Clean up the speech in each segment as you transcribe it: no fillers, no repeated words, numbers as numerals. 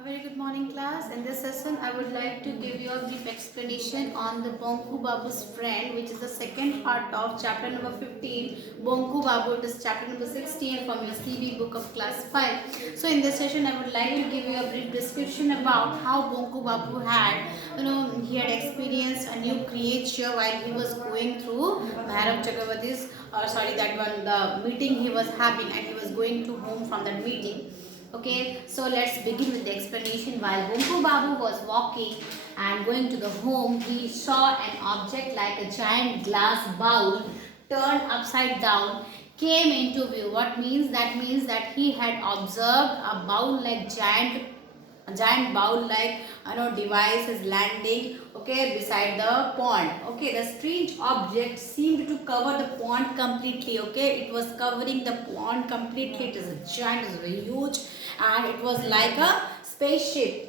A very good morning class. In this session I would like to give you a brief explanation on the Bonku Babu's friend, which is the second part of chapter number 15. Bonku Babu, it is chapter number 16 from your CB book of class 5. So in this session I would like to give you a brief description about how Bonku Babu had, he had experienced a new creature while he was going through Bhairav Chakravarti's, that one, the meeting he was having, and he was going to home from that meeting. Okay, so let's begin with the explanation. While Bonku Babu was walking and going to the home, he saw an object like a giant glass bowl turned upside down came into view. What means that? Means that he had observed a bowl like giant bowl like device is landing, okay, beside the pond. Okay, the strange object seemed to cover the pond completely. Okay, it was covering the pond completely. It is a giant, it is very huge, and it was like a spaceship.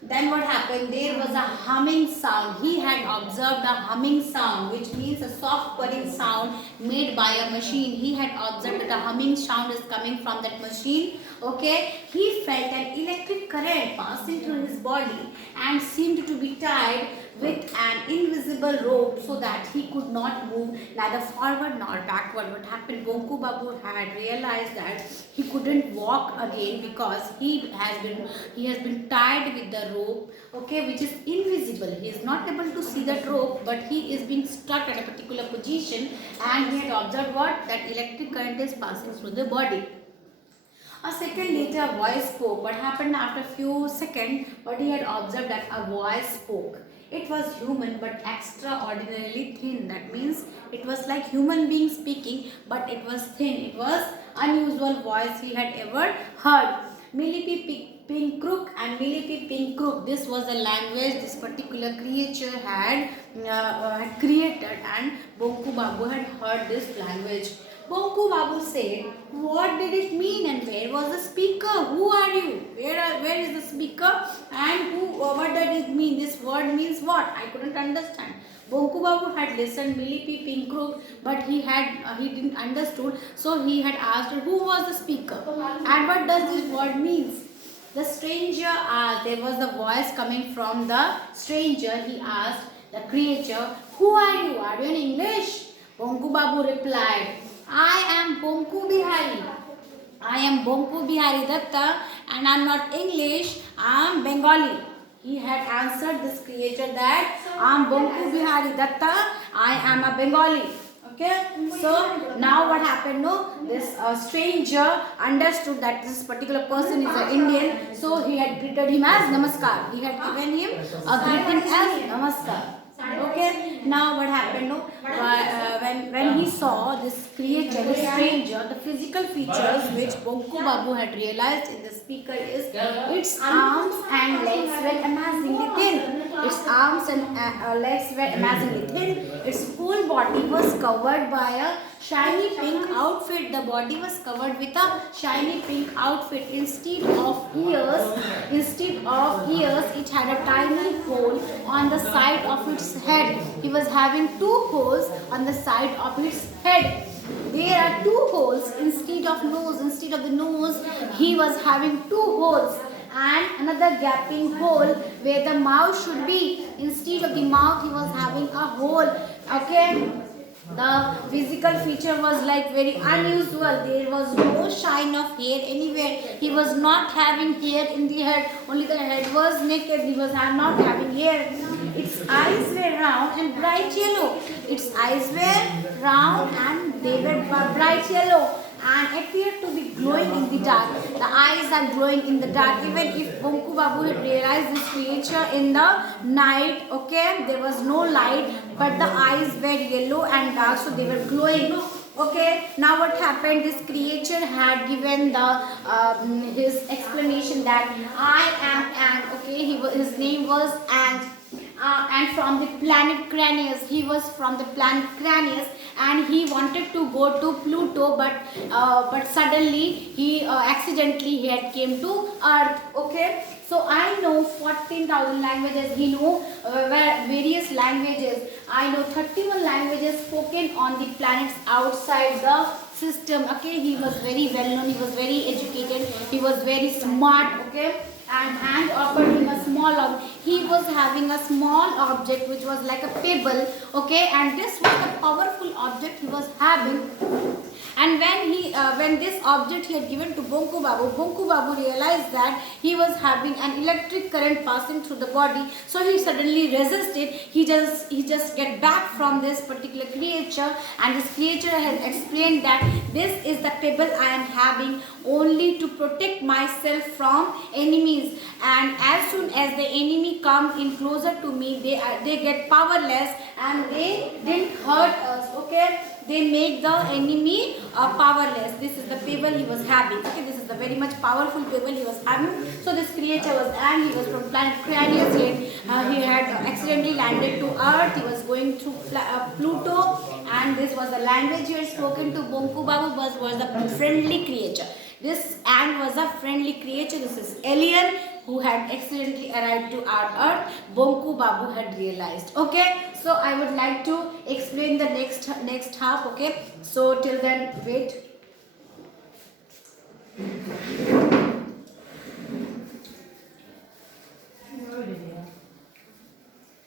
Then what happened? There was a humming sound. He had observed a humming sound, which means a soft purring sound made by a machine. He had observed that a humming sound is coming from that machine. Okay, he felt an electric current passing through his body and seemed to be tied with an invisible rope so that he could not move neither forward nor backward. What happened? Bonku Babu had realized that he couldn't walk again because he has been tied with the rope, okay, which is invisible. He is not able to see that rope, but he is being stuck at a particular position, and he had observed what? That electric current is passing through the body. A second later, a voice spoke. What happened after a few seconds? But he had observed that a voice spoke. It was human but extraordinarily thin. That means it was like human being speaking, but it was thin. It was unusual voice he had ever heard. Milipi Pink Crook and Milipi Pink Crook. This was the language this particular creature had created, and Bonku Babu had heard this language. Bonku Babu said, "What did it mean, and where was the speaker? Who are you? Where is the speaker? And who? What did it mean? This word means what? I couldn't understand." Bonku Babu had listened Milipi Pink Crook, but he didn't understood. So he had asked her, who was the speaker, and what does this word means? The stranger asked. There was the voice coming from the stranger. He asked the creature, "Who are you? Are you in English?" Bonku Babu replied, "I am Bonku Bihari. I am Bonku Bihari Datta, and I am not English, I am Bengali." He had answered this creature that I am Bonku Bihari Datta, I am a Bengali. Okay, so now what happened? No, this stranger understood that this particular person is an Indian, so he had greeted him as Namaskar. He had given him a greeting as Namaskar. Okay, now what happened? No, when he saw this creature, this stranger, the physical features which Bonku Babu had realized in the speaker is its arms and legs were amazingly thin. Its arms and legs were amazingly thin. Its whole body was covered by a shiny pink outfit. The body was covered with a shiny pink outfit. Instead of ears, it had a tiny hole on the side of its head. He was having two holes on the side of its head. There are two holes instead of nose. Instead of the nose, he was having two holes, and another gaping hole where the mouth should be. Instead of the mouth, he was having a hole. Okay, the physical feature was like very unusual. There was no shine of hair anywhere. He was not having hair in the head. Only the head was naked. He was not having hair. Its eyes were round and bright yellow. Its eyes were round and they were bright yellow and appeared to be glowing in the dark. The eyes are glowing in the dark. Even if Bonku Babu had realized this creature in the night, okay, there was no light, but the eyes were yellow and dark, so they were glowing. Okay, now what happened? This creature had given his explanation that I am Ant. Okay, his name was Ant. And from the planet Cranius. He was from the planet Cranius, and he wanted to go to Pluto, but suddenly he accidentally he had came to Earth. Okay, so I know 14,000 languages. He know various languages. I know 31 languages spoken on the planets outside the system. Okay, he was very well known. He was very educated. He was very smart. Okay. and hand offered him a small object. He was having a small object which was like a pebble, okay, and this was a powerful object he was having. And when this object he had given to Bonku Babu realized that he was having an electric current passing through the body. So he suddenly resisted. He just get back from this particular creature, and this creature had explained that this is the pebble I am having only to protect myself from enemies. And as soon as the enemy come in closer to me, they get powerless and they didn't hurt us. Okay. They make the enemy powerless. This is the pebble he was having. Okay, this is the very much powerful pebble he was having. So this creature was, and he was from planet Cranius. He had accidentally landed to Earth. He was going through Pluto, and this was the language he had spoken to Bonku Babu was the friendly creature. This ant was a friendly creature. This is alien who had accidentally arrived to our earth. Bonku Babu had realized. Okay, so I would like to explain the next half. Okay, so till then wait.